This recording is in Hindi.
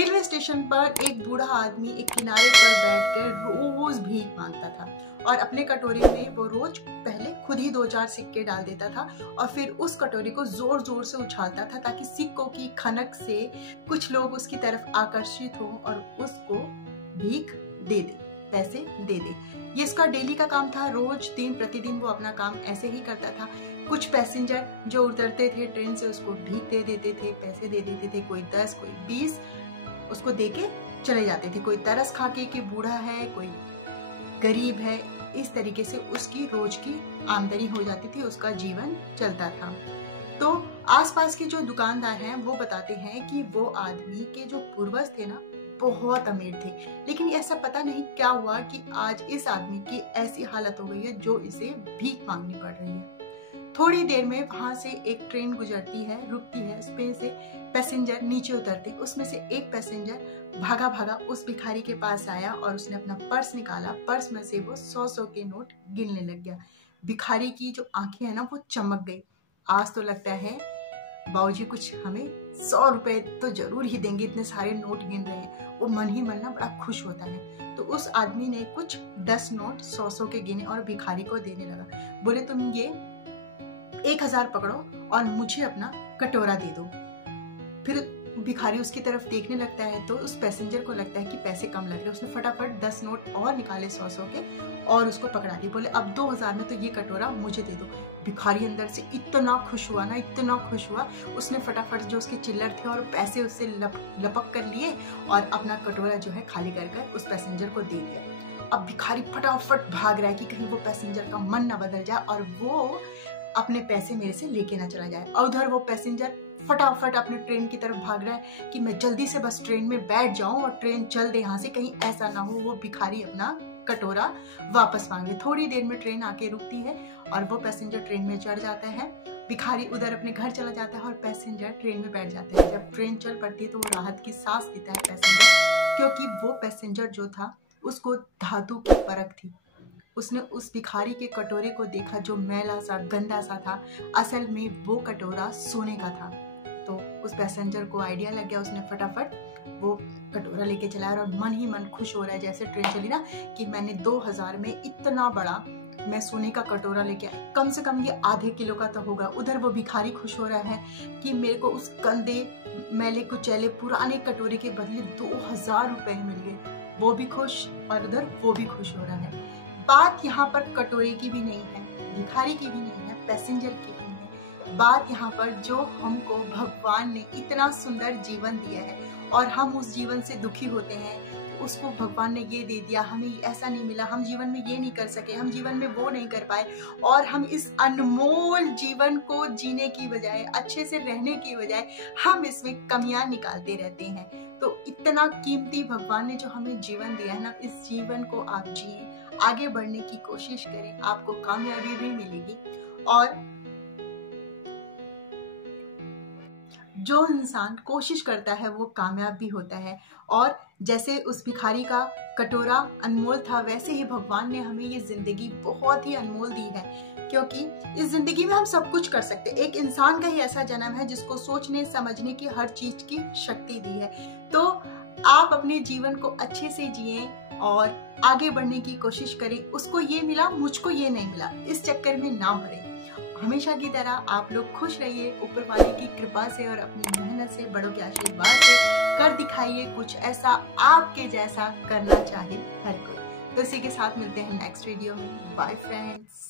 रेलवे स्टेशन पर एक बूढ़ा आदमी एक किनारे पर बैठकर रोज भीख मांगता था और अपने कटोरे में वो रोज पहले खुद ही 2-4 सिक्के डाल देता था और फिर उस कटोरे को जोर जोर से उछालता था ताकि सिक्कों की खनक से कुछ लोग उसकी तरफ आकर्षित हों और उसको भीख दे दे, पैसे दे दे। ये इसका डेली का काम था। रोज दिन प्रतिदिन वो अपना काम ऐसे ही करता था। कुछ पैसेंजर जो उतरते थे ट्रेन से उसको भीख दे देते थे, पैसे दे देते थे, कोई 10 कोई 20 उसको देके चले जाते थे। कोई तरस खा के कि बूढ़ा है, कोई गरीब है, इस तरीके से उसकी रोज की आमदनी हो जाती थी, उसका जीवन चलता था। तो आसपास के जो दुकानदार हैं वो बताते हैं कि वो आदमी के जो पूर्वज थे ना बहुत अमीर थे, लेकिन ऐसा पता नहीं क्या हुआ कि आज इस आदमी की ऐसी हालत हो गई है जो इसे भीख मांगनी पड़ रही है। थोड़ी देर में वहां से एक ट्रेन गुजरती है, रुकती है, उसमें से पैसेंजर नीचे उतरते। उसमें से एक पैसेंजर भागा भागा उस भिखारी के पास आया और उसने अपना पर्स निकाला। पर्स में से वो 100-100 के नोट गिनने लग गया। भिखारी की जो आंखें है ना वो चमक गई। आज तो लगता है बाबूजी कुछ हमें 100 रुपए तो जरूर ही देंगे, इतने सारे नोट गिन रहे हैं। वो मन ही मन ना बड़ा खुश होता है। तो उस आदमी ने कुछ 10 नोट 100-100 के गिने और भिखारी को देने लगा। बोले तुम ये 1000 पकड़ो और मुझे अपना कटोरा दे दो। फिर भिखारी उसकी तरफ देखने लगता है तो उस पैसेंजर को लगता है कि पैसे कम लग रहे हैं। उसने फटाफट 10 नोट और निकाले 100-100 के और उसको पकड़ा दिए। बोले अब 2000 में तो ये कटोरा मुझे दे दो। भिखारी अंदर से इतना खुश हुआ ना, इतना खुश हुआ, उसने फटाफट जो उसके चिल्लर थे और पैसे उससे लपक कर लिए और अपना कटोरा जो है खाली कर कर उस पैसेंजर को दे दिया। अब भिखारी फटाफट भाग रहा है कि कहीं वो पैसेंजर का मन ना बदल जाए और वो अपने पैसे मेरे से लेके ना चला जाए। और उधर वो पैसेंजर फटाफट अपने ट्रेन की तरफ भाग रहा है कि मैं जल्दी से बस ट्रेन में बैठ जाऊं और ट्रेन चल दे यहाँ से, कहीं ऐसा ना हो वो भिखारी अपना कटोरा वापस मांगे। थोड़ी देर में ट्रेन आके रुकती है और वो पैसेंजर ट्रेन में चढ़ जाता है। भिखारी उधर अपने घर चला जाता है और पैसेंजर ट्रेन में बैठ जाते हैं। जब ट्रेन चल पड़ती है तो वो राहत की सांस लेता है पैसेंजर, क्योंकि वो पैसेंजर जो था उसको धातु की परख थी। उसने उस भिखारी के कटोरे को देखा जो मैला सा गंदा सा था, असल में वो कटोरा सोने का था। तो उस पैसेंजर को आइडिया लग गया, उसने फटाफट वो कटोरा लेके चला और मन ही मन खुश हो रहा है जैसे ट्रेन चली ना कि मैंने 2000 में इतना बड़ा मैं सोने का कटोरा लेके आया, कम से कम ये आधे किलो का तो होगा। उधर वो भिखारी खुश हो रहा है कि मेरे को उस गंदे मैले कुचैले पुराने कटोरे के बदले 2000 रुपए मिल गए। वो भी खुश और उधर वो भी खुश हो रहा है। बात यहाँ पर कटोरे की भी नहीं है, भिखारी की भी नहीं है, पैसेंजर की भी नहीं है। बात यहाँ पर जो हमको भगवान ने इतना सुंदर जीवन दिया है और हम उस जीवन से दुखी होते हैं, उसको भगवान ने ये दे दिया, हमें ऐसा नहीं मिला, हम जीवन में ये नहीं कर सके, हम जीवन में वो नहीं कर पाए, और हम इस अनमोल जीवन को जीने की बजाय, अच्छे से रहने की बजाय हम इसमें कमियां निकालते रहते हैं। तो इतना कीमती भगवान ने जो हमें जीवन दिया है ना, इस जीवन को आप जिए, आगे बढ़ने की कोशिश करें, आपको कामयाबी भी मिलेगी। और जो इंसान कोशिश करता है वो कामयाब भी होता है। और जैसे उस भिखारी का कटोरा अनमोल था, वैसे ही भगवान ने हमें ये जिंदगी बहुत ही अनमोल दी है, क्योंकि इस जिंदगी में हम सब कुछ कर सकते हैं। एक इंसान का ही ऐसा जन्म है जिसको सोचने समझने की हर चीज की शक्ति दी है। तो आप अपने जीवन को अच्छे से जिए और आगे बढ़ने की कोशिश करें। उसको ये मिला, मुझको ये नहीं मिला, इस चक्कर में ना पड़े। हमेशा की तरह आप लोग खुश रहिए ऊपर वाले की कृपा से और अपनी मेहनत से, बड़ों के आशीर्वाद से कर दिखाइए कुछ ऐसा आपके जैसा करना चाहे हर कोई। तो इसी के साथ मिलते हैं नेक्स्ट वीडियो में। Bye friends.